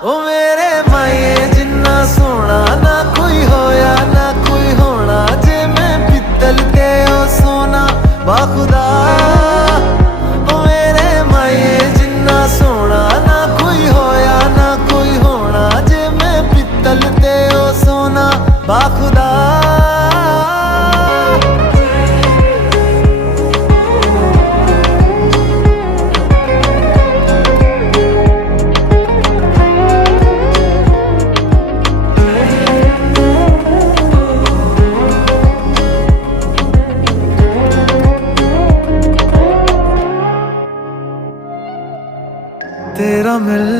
ओ मेरे माए जिन्ना सोना ना कोई होया ना कोई होना, जे मैं पित्तल ते ओ सोना बाखुदा। ओ मेरे माए जिन्ना सोना ना कोई होया ना कोई होना, जे मैं पित्तल ते ओ सोना बाखुदा। तेरा मिल